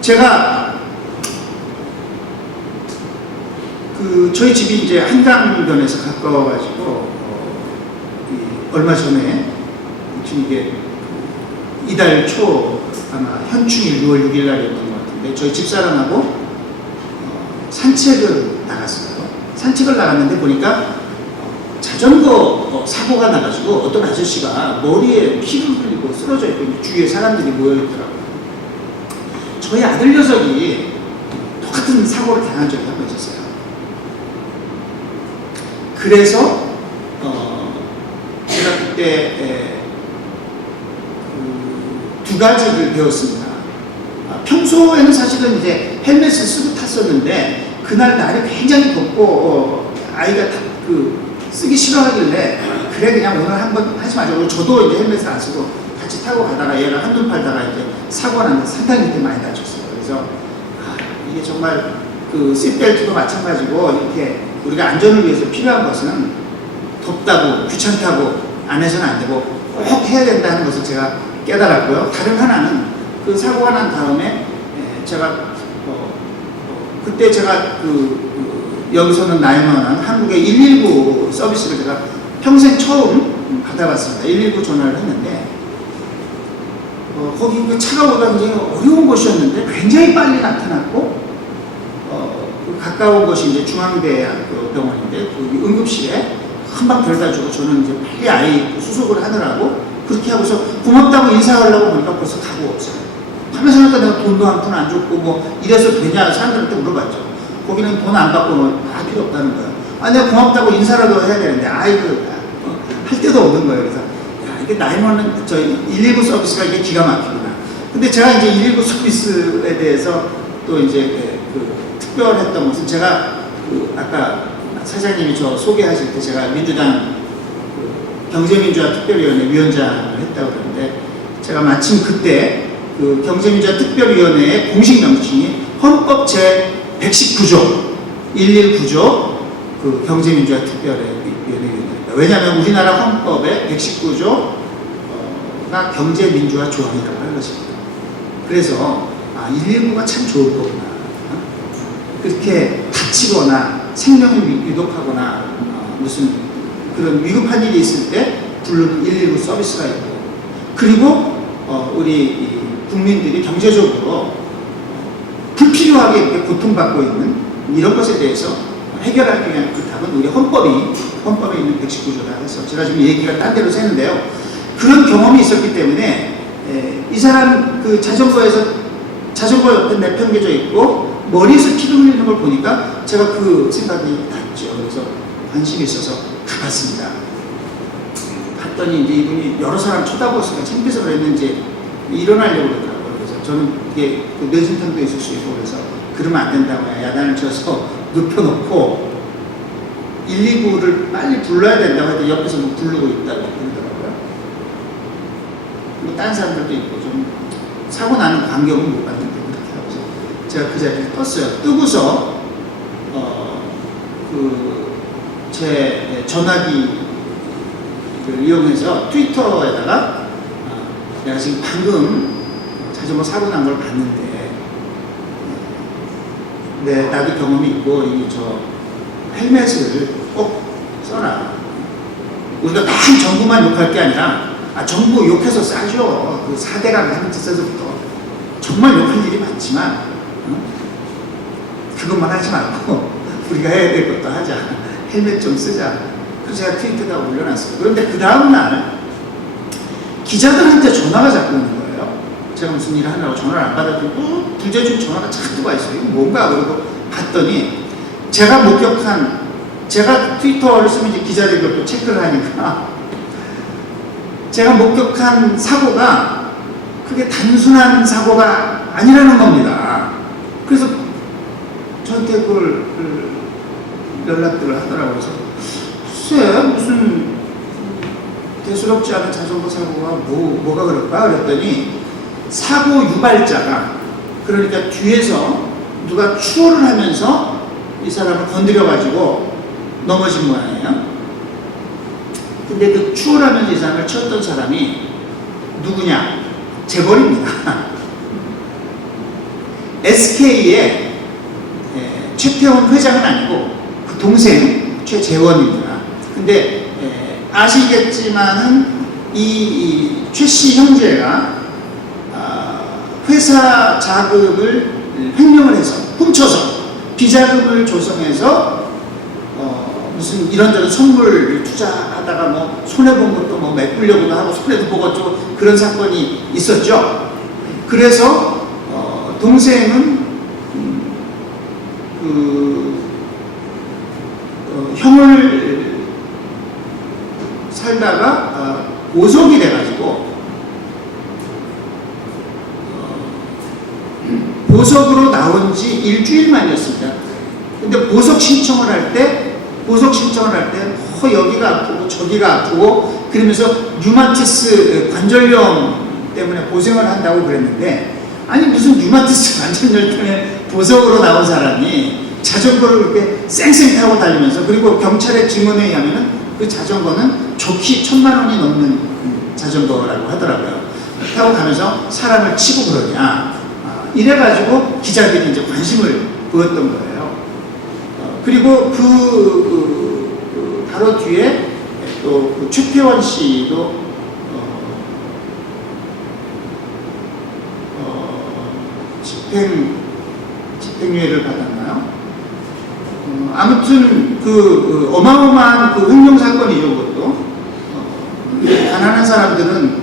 제가 저희 집이 이제 한강변에서 가까워가지고 얼마 전에 지금 이게 이달 초 아마 현충일 6월 6일 날이었던 것 같은데 저희 집사람하고 산책을 나갔어요. 산책을 나갔는데 보니까 자전거 사고가 나가지고 어떤 아저씨가 머리에 피를 흘리고 쓰러져 있고 주위에 사람들이 모여있더라고요. 저희 아들 녀석이 똑같은 사고를 당한 적이 한 번 있었어요. 그래서 제가 그때 두 가지를 배웠습니다. 평소에는 사실은 이제 헬멧을 쓰고 탔었는데 그날 날이 굉장히 덥고 아이가 쓰기 싫어하길래 그래 그냥 오늘 한번 하지 마자. 저도 이제 헬멧을 안 쓰고 같이 타고 가다가 얘가 한눈 팔다가 이제 사고가 났는데 상당히 그때 많이 다쳤어요. 그래서 이게 정말 시트벨트도 마찬가지고 이렇게 우리가 안전을 위해서 필요한 것은 덥다고 귀찮다고 안 해서는 안 되고 꼭 해야 된다는 것을 제가 깨달았고요. 다른 하나는 사고가 난 다음에 제가 그때 제가 여기서는 911 한국의 119 서비스를 제가 평생 처음 받아봤습니다. 119 전화를 했는데 거기 차가 오기가 굉장히 어려운 곳이었는데 굉장히 빨리 나타났고 가까운 곳이 이제 중앙대학교 병원인데 그 응급실에 금방 데려다 주고 저는 이제 빨리 아이 수속을 하느라고 그렇게 하고서 고맙다고 인사하려고 보니까 벌써 가고 없어요. 가면서 하니까 내가 돈도 한 푼 안 줬고 뭐 이래서 되냐 사람들한테 물어봤죠. 거기는 돈 안 받고 다 필요 없다는 거예요. 내가 고맙다고 인사라도 해야 되는데 할 데도 없는 거예요. 그래서 이게 나이머는 저 119 서비스가 이게 기가 막히구나. 근데 제가 이제 119 서비스에 대해서 또 이제 특별했던 것은 제가 아까 사장님이 저 소개하실 때 제가 민주당 경제민주화 특별위원회 위원장을 했다고 그러는데 제가 마침 그때 경제민주화 특별위원회의 공식 명칭이 헌법 제 119조 119조 경제민주화 특별위원회입니다. 왜냐하면 우리나라 헌법의 119조가 경제민주화 조항이라고 하는 것입니다. 그래서 119가 참 좋을 거구나. 그렇게 다치거나 생명을 위독하거나 무슨 그런 위급한 일이 있을 때 부르는 119 서비스가 있고 그리고 우리 국민들이 경제적으로 불필요하게 이렇게 고통받고 있는 이런 것에 대해서 해결하기 위한 그 답은 우리 헌법에 있는 119조다 해서 제가 지금 얘기가 딴 데로 새는데요. 그런 경험이 있었기 때문에 이 사람 자전거 옆에 내팽개져 있고 머리에서 피를 흘리는 걸 보니까 제가 생각이 났죠. 그래서 관심이 있어서 가봤습니다. 갔더니 이제 이분이 여러 사람 쳐다보았으니까 창피해서 그랬는지 일어나려고 그러더라고요. 그래서 저는 이게 뇌진탕도 있을 수 있고 그래서 그러면 안 된다고 야단을 쳐서 눕혀놓고 119를 빨리 불러야 된다고 해도 옆에서 부르고 있다고 그러더라고요. 다른 사람들도 있고 좀 사고 나는 광경은 못 봤는데 그렇게 하고서 제가 그 자리에 떴어요. 뜨고서 제 전화기를 이용해서 트위터에다가 내가 지금 방금 자전거 사고 난 걸 봤는데 나도 경험이 있고 헬멧을 꼭 써라. 우리가 딱 정부만 욕할 게 아니라 정부 욕해서 싸죠. 4대강 헬멧 써서부터 정말 욕할 일이 많지만 그것만 하지 말고 우리가 해야 될 것도 하자. 헬멧 좀 쓰자. 그래서 제가 트위터에다 올려놨어요. 그런데 그 다음날 기자들한테 전화가 자꾸 오는 거예요. 제가 무슨 일을 하느라고 전화를 안 받아주고 둘째 중 전화가 자꾸 와 있어요. 이거 뭔가 그러고 봤더니 제가 트위터를 쓰면 이제 기자들이 또 체크를 하니까 제가 목격한 사고가 그게 단순한 사고가 아니라는 겁니다. 그래서 저한테 그걸 연락들을 하더라고요. 그래서 글쎄 무슨 대수롭지 않은 자전거 사고가 뭐가 그럴까? 그랬더니 사고 유발자가 그러니까 뒤에서 누가 추월을 하면서 이 사람을 건드려가지고 넘어진 모양이에요. 근데 그 추월하면서 이 사람을 쳤던 사람이 누구냐? 재벌입니다. SK의 최태원 회장은 아니고 그 동생 최재원입니다. 근데 아시겠지만은 이 최씨 형제가 회사 자금을 횡령을 해서 훔쳐서 비자금을 조성해서 무슨 이런저런 선물 투자하다가 뭐 손해본 것도 뭐 메꾸려고도 하고 손해도 보고 그런 사건이 있었죠. 그래서 동생은 형을 살다가 보석이 돼가지고 보석으로 나온 지 일주일 만이었습니다. 근데 보석 신청을 할 때 여기가 아프고 저기가 아프고 그러면서 류마티스 관절염 때문에 고생을 한다고 그랬는데, 아니 무슨 류마티스 관절염 때문에 보석으로 나온 사람이 자전거를 그렇게 쌩쌩 타고 달리면서, 그리고 경찰의 증언에 의하면은 그 자전거는 좋기 1,000만 원이 넘는 자전거라고 하더라고요. 타고 가면서 사람을 치고 그러냐, 이래가지고 기자들이 이제 관심을 보였던 거예요. 그리고 바로 뒤에 또 그 최태원 씨도 집행유예를 받았나요? 아무튼 어마어마한 그 횡령 사건이죠, 그것도. 가난한 사람들은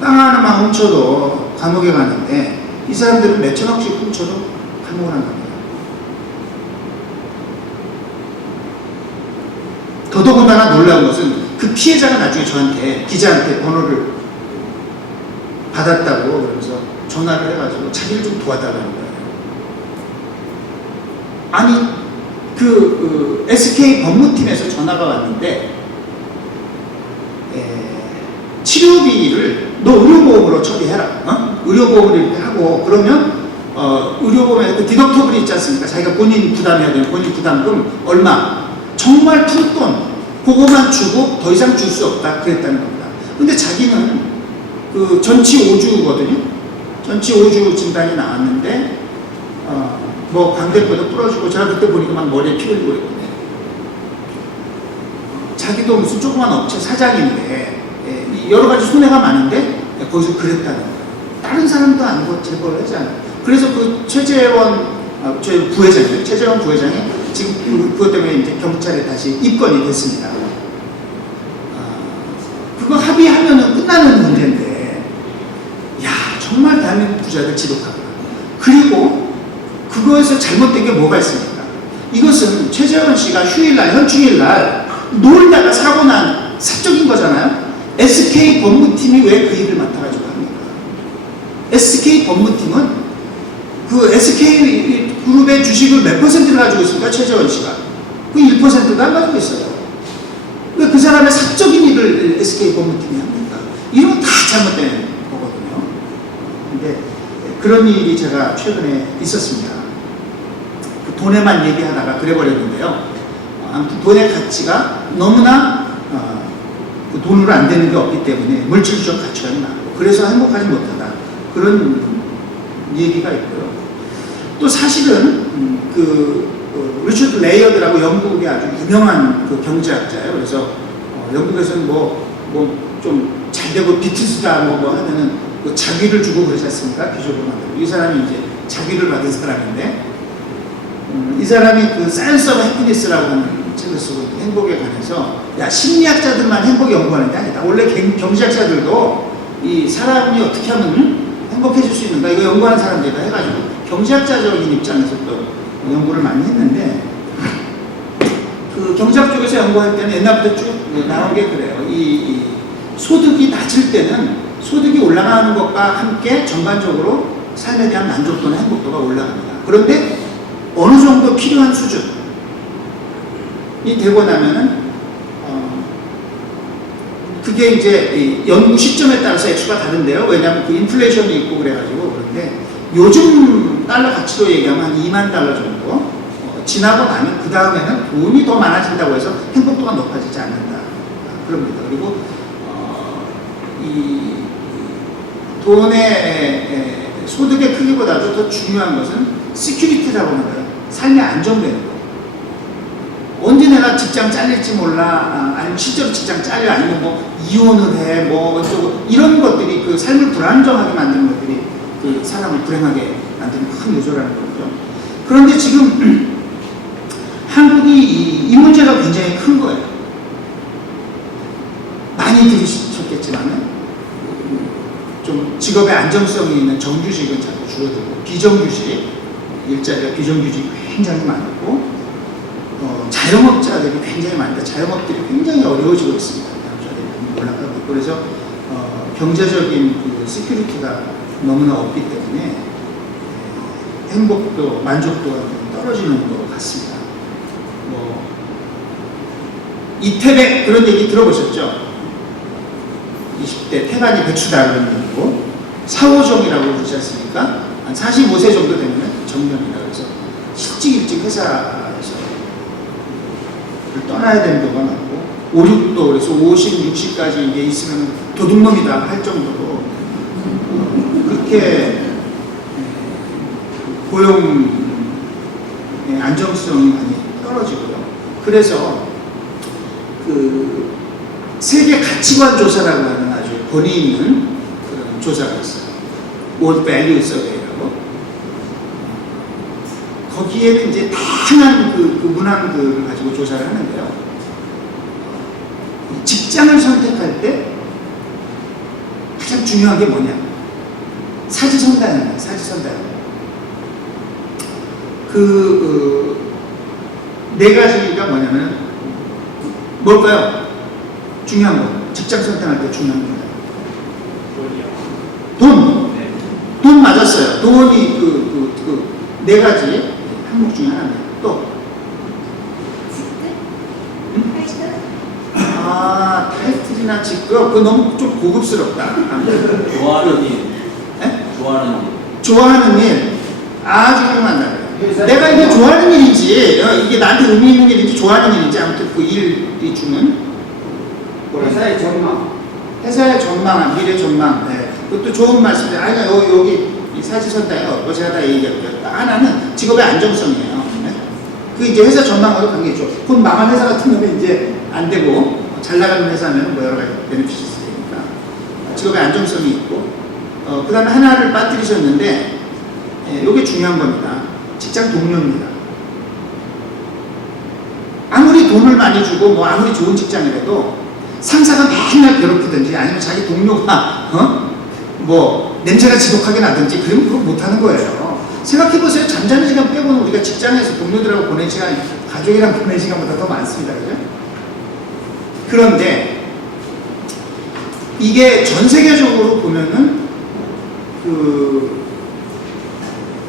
땅 하나만 훔쳐도 감옥에 가는데 이 사람들은 몇 천억씩 훔쳐도 감옥을 안 갑니다. 더더군다나 놀라운 것은 그 피해자가 나중에 저한테, 기자한테 번호를 받았다고 그러면서 전화를 해가지고 자기를 좀 도와달라는 거예요. 아니 SK 법무팀에서 전화가 왔는데 치료비를 너 의료보험으로 처리해라. 의료보험을 이렇게 하고 그러면 의료보험에 그 디덕터블이 있지 않습니까? 자기가 본인 부담해야 되는 본인 부담금 얼마, 정말 푼돈 그거만 주고 더 이상 줄 수 없다 그랬다는 겁니다. 근데 자기는 그 전치 5주거든요. 전치 5주 진단이 나왔는데 뭐 광대뼈도 부러지고, 제가 그때 보니까 막 머리에 피 흘리고 그랬거든요. 자기도 무슨 조그만 업체 사장인데 여러 가지 손해가 많은데 거기서 그랬다는 거예요. 다른 사람도 아니고 제보를 하지 않아요. 그래서 그 최재원 저희 부회장이요. 최재원 부회장이 지금 그것 때문에 이제 경찰에 다시 입건이 됐습니다. 그거 합의하면은 끝나는 문제인데, 야 정말 대한민국 부자들 지독하구나. 그리고 그거에서 잘못된 게 뭐가 있습니까? 이것은 최재원 씨가 휴일날, 현충일날 놀다가 사고 난 사적인 거잖아요. SK 법무팀이 왜 그 일을 맡아가지고 합니까? SK 법무팀은 그 SK 그룹의 주식을 몇 퍼센트를 가지고 있습니까? 최재원 씨가. 그 1%도 안 가지고 있어요. 왜 그 사람의 사적인 일을 SK 법무팀이 합니까? 이런 다 잘못된 거거든요. 근데 그런 일이 제가 최근에 있었습니다. 그 돈에만 얘기하다가 그래버렸는데요. 아무튼 돈의 가치가 너무나 그 돈으로 안 되는 게 없기 때문에 물질적 가치가 많고, 그래서 행복하지 못하다, 그런 얘기가 있고요. 또 사실은 리처드 레이어드라고 영국의 아주 유명한 그 경제학자예요. 그래서 영국에서는 좀 잘되고 비트스다 뭐 하면은 그 자기를 주고 그러지 않습니까? 비좁을 만들고. 이 사람이 이제 자기를 받은 사람인데, 이 사람이 그 사이언스 오브 해피니스라고 하는 책을 쓰고 행복에 관해서, 야 심리학자들만 행복 연구하는 게 아니다. 원래 경제학자들도 이 사람이 어떻게 하면 행복해질 수 있는가 이거 연구하는 사람들이다 해가지고 경제학자적인 입장에서 또 연구를 많이 했는데, 그 경제학 쪽에서 연구할 때는 옛날부터 쭉 나온 게 그래요. 이 소득이 낮을 때는 소득이 올라가는 것과 함께 전반적으로 삶에 대한 만족도나 행복도가 올라갑니다. 그런데 어느 정도 필요한 수준이 되고 나면은 그게 이제 연구 시점에 따라서 액수가 다른데요. 왜냐하면 그 인플레이션이 있고 그래가지고. 그런데 요즘 달러 가치로 얘기하면 한 2만 달러 정도 지나고 나면 그 다음에는 돈이 더 많아진다고 해서 행복도가 높아지지 않는다 그럽니다. 그리고 이 돈의 소득의 크기보다도 더 중요한 것은 시큐리티라고 하는 거예요. 삶이 안정되는 거. 언제 내가 직장 잘릴지 몰라, 아니면 실제로 직장 잘려, 아니면 뭐 이혼을 해, 뭐 어쩌고 이런 것들이 그 삶을 불안정하게 만드는 것들이 그 사람을 불행하게 만드는 큰 요소라는 거죠. 그런데 지금 한국이 이 문제가 굉장히 큰 거예요. 많이 들으셨겠지만은 좀 직업의 안정성이 있는 정규직은 자꾸 줄어들고 비정규직, 일자리가 비정규직이 굉장히 많고 자영업자들이 굉장히 많다. 자영업들이 굉장히 어려워지고 있습니다. 자영업자들이 올라가고 있고 그래서 경제적인 그 시큐리티가 너무나 없기 때문에 행복도 만족도가 떨어지는 것 같습니다. 뭐 이태백 그런 얘기 들어보셨죠? 20대 태반이 배추다 그런 얘기고 사오정이라고 그러지 않습니까? 한 45세 정도 되면 정년이라 그래서 일찍 회사에서 떠나야 되는 경우가 많고 5, 6도 그래서 50, 60까지 이게 있으면 도둑놈이다 할 정도로 그렇게 고용의 안정성이 많이 떨어지고요. 그래서 그 세계 가치관 조사라고 하는 아주 권위 있는 그런 조사가 있어요. World Value Survey라고. 거기에는 이제 다양한 그 문항들을 가지고 조사를 하는데요. 직장을 선택할 때 가장 중요한 게 뭐냐? 사지선다입니다. 사지선다. 네 가지가 뭐냐면 뭘까요? 중요한 거. 직장 선택할 때 중요한 겁니다. 돈. 네. 돈 맞았어요. 돈이 네 가지 항목 중에 하나입니다. 또. 타이틀이나 직급, 그거 너무 좀 고급스럽다. 좋아하는 일. 네? 좋아하는 일. 아주 훌륭한다. 내가 이게 좋아하는 일인지, 이게 나한테 의미 있는 일인지, 좋아하는 일인지, 아무튼 그 일이 주는 회사의 전망. 회사의 전망, 미래 전망. 네. 그것도 좋은 말씀인데, 여기 이 사지선다에 어제가 다 얘기했다. 하나는 직업의 안정성이에요. 네? 그 이제 회사 전망과도 관계있죠. 곧 망한 회사 같은 경우는 이제 안 되고, 잘 나가는 회사면 뭐 여러 가지 베네핏이 있으니까. 직업의 안정성이 있고, 그 다음에 하나를 빠뜨리셨는데, 이게 중요한 겁니다. 직장 동료입니다. 아무리 돈을 많이 주고, 뭐 아무리 좋은 직장이라도, 상사가 맨날 괴롭히든지, 아니면 자기 동료가, 뭐, 냄새가 지독하게 나든지, 그러면 그거 못하는 거예요. 생각해보세요. 잠자는 시간 빼고는 우리가 직장에서 동료들하고 보낸 시간이 가족이랑 보낸 시간보다 더 많습니다. 그죠? 그런데, 이게 전 세계적으로 보면은,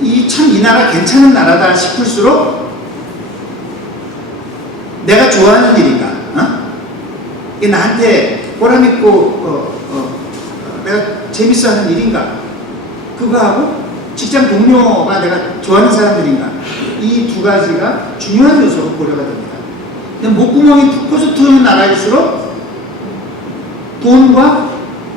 이 나라 괜찮은 나라다 싶을수록, 내가 좋아하는 일인가, 이게 나한테 보람있고, 내가 재밌어 하는 일인가, 그거하고 직장 동료가 내가 좋아하는 사람들인가, 이 두 가지가 중요한 요소로 고려가 됩니다. 근데 목구멍이 푹 퍼져 트는 나라일수록 돈과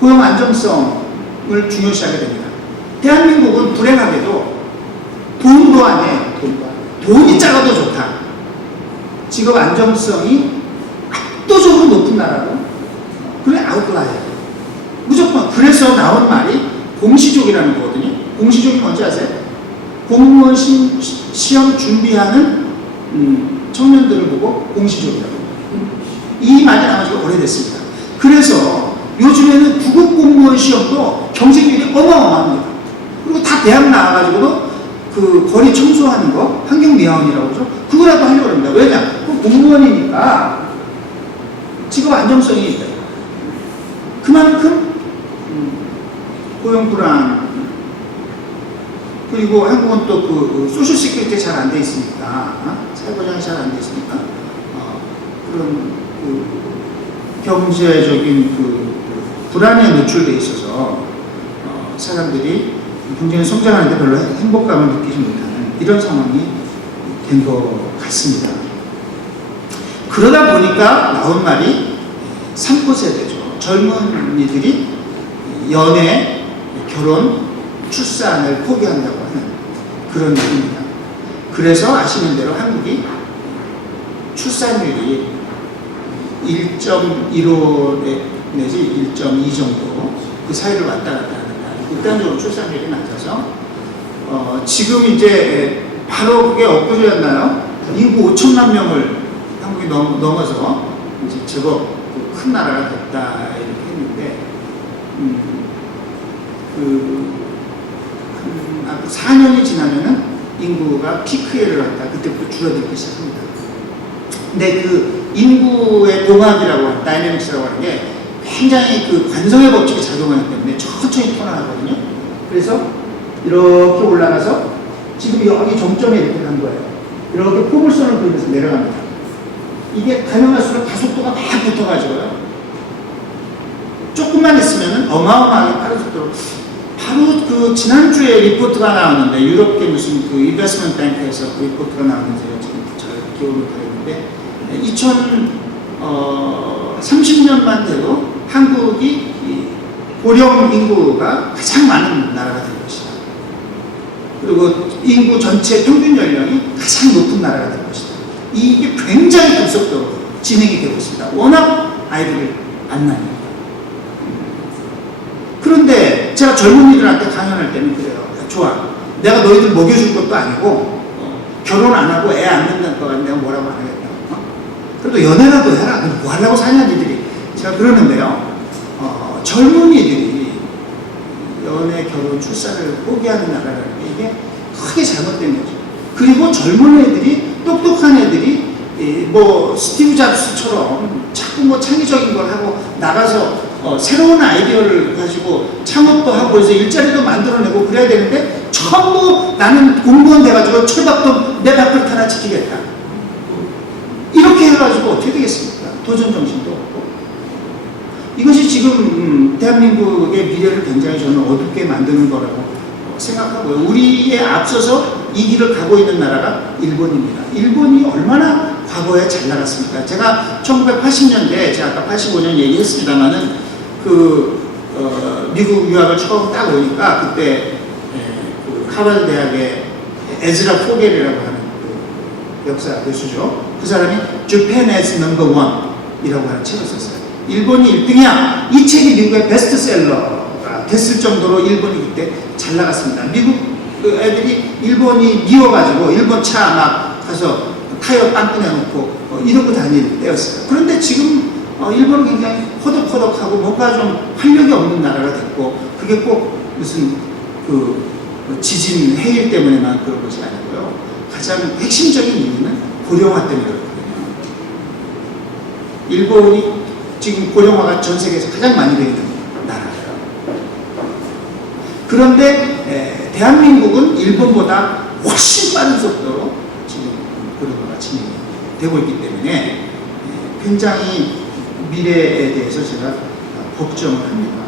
고용 안정성을 중요시하게 됩니다. 대한민국은 불행하게도 돈도 아니에요. 돈이 작아도 좋다. 직업 안정성이 압도적으로 높은 나라로, 그래 아웃라이어. 무조건. 그래서 나온 말이 공시족이라는 거거든요. 공시족이 뭔지 아세요? 공무원 시험 준비하는 청년들을 보고 공시족이라고. 이 말이 나온 지가 오래됐습니다. 그래서 요즘에는 구급 공무원 시험도 경쟁률이 어마어마합니다. 그리고 다 대학 나와가지고도 그 거리 청소하는 거, 환경미화원이라고 그러죠. 그거라도 하려고 합니다. 왜냐? 공무원이니까 직업 안정성이 있다. 그만큼 고용 불안, 그리고 한국은 또 그 소셜 시큐리티 잘 안 돼 있으니까, 사회보장이 잘 안 돼 있으니까, 그런 경제적인 불안에 노출돼 있어서 사람들이 굉장히 성장하는데 별로 행복감을 느끼지 못하는 이런 상황이 된 것 같습니다. 그러다 보니까 나온 말이 3포 세대죠. 젊은이들이 연애, 결혼, 출산을 포기한다고 하는 그런 일입니다. 그래서 아시는 대로 한국이 출산율이 1.15 내지 1.2 정도 그 사이를 왔다 갔다 하는 나라. 극단적으로 출산율이 낮아서 지금 이제 바로 그게 엊그제였나요? 인구 5천만 명을 한국이 넘어서 이제 제법 큰 나라가 됐다 이렇게 했는데 한 4년이 지나면은 인구가 피크를 갖다 그때부터 줄어들기 시작합니다. 근데 그 인구의 동학이라고 하는 다이내믹스라고 하는 게 굉장히 그 관성의 법칙이 작용하기 때문에 천천히 턴하거든요. 그래서 이렇게 올라가서 지금 여기 정점에 이렇게 간 거예요. 이렇게 포물선을 그리면서 내려갑니다. 이게 가면 갈수록 가속도가 막 붙어가지고요. 조금만 있으면은 어마어마하게 빠른 속도로 바로 그 지난주에 리포트가 나왔는데 유럽계 무슨 그 인베스트먼트 뱅크에서 그 리포트가 나왔는지 지금 잘 기억을 못하겠는데 2030년만 돼도 한국이 고령 인구가 가장 많은 나라가 될 것이다. 그리고 인구 전체 평균 연령이 가장 높은 나라가 될 것이다. 이게 굉장히 급속도로 진행이 되고 있습니다. 워낙 아이들을 안 낳으니까. 그런데 제가 젊은이들한테 강연할 때는 그래요. 좋아. 내가 너희들 먹여줄 것도 아니고 결혼 안 하고 애 안 낳는 거가 내가 뭐라고 안 하겠다. 그래도 연애라도 해라. 뭐 하려고 사냐 니들이. 제가 그러는데요. 젊은이들이 연애, 결혼, 출산을 포기하는 나라라는 게 이게 크게 잘못된 거죠. 그리고 젊은 애들이 똑똑한 애들이 뭐 스티브 잡스처럼 자꾸 뭐 창의적인 걸 하고 나가서 새로운 아이디어를 가지고 창업도 하고 해서 일자리도 만들어내고 그래야 되는데 전부 나는 공무원 돼가지고 철밥도 내 밥그릇 하나 지키겠다. 이렇게 해가지고 어떻게 되겠습니까? 도전 정신도 없고. 이것이 지금 대한민국의 미래를 굉장히 저는 어둡게 만드는 거라고 생각하고요. 우리에 앞서서 이 길을 가고 있는 나라가 일본입니다. 일본이 얼마나 과거에 잘 나갔습니까? 제가 1980년대, 제가 아까 85년 얘기했습니다만은 미국 유학을 처음 딱 오니까 그때 그 하버드 대학의 에즈라 포겔이라고 하는 그 역사 교수죠. 그 사람이 Japan as number one 이라고 하는 책을 썼어요. 일본이 1등이야. 이 책이 미국의 베스트셀러가 됐을 정도로 일본이 그때 잘 나갔습니다. 미국 그 애들이 일본이 미워가지고 일본 차 막 가서 타이어 빵 꺼내놓고 이러고 다닐 때였어요. 그런데 지금 일본은 굉장히 호덕호덕하고 뭔가 좀 활력이 없는 나라가 됐고 그게 꼭 무슨 그 지진 해일 때문에만 그런 것이 아니고요. 가장 핵심적인 이유는 고령화 때문에 그렇거든요. 일본이 지금 고령화가 전 세계에서 가장 많이 되어 있는 나라예요. 그런데 대한민국은 일본보다 훨씬 빠른 속도로 지금 고령화가 진행이 되고 있기 때문에 굉장히 미래에 대해서 제가 걱정을 합니다.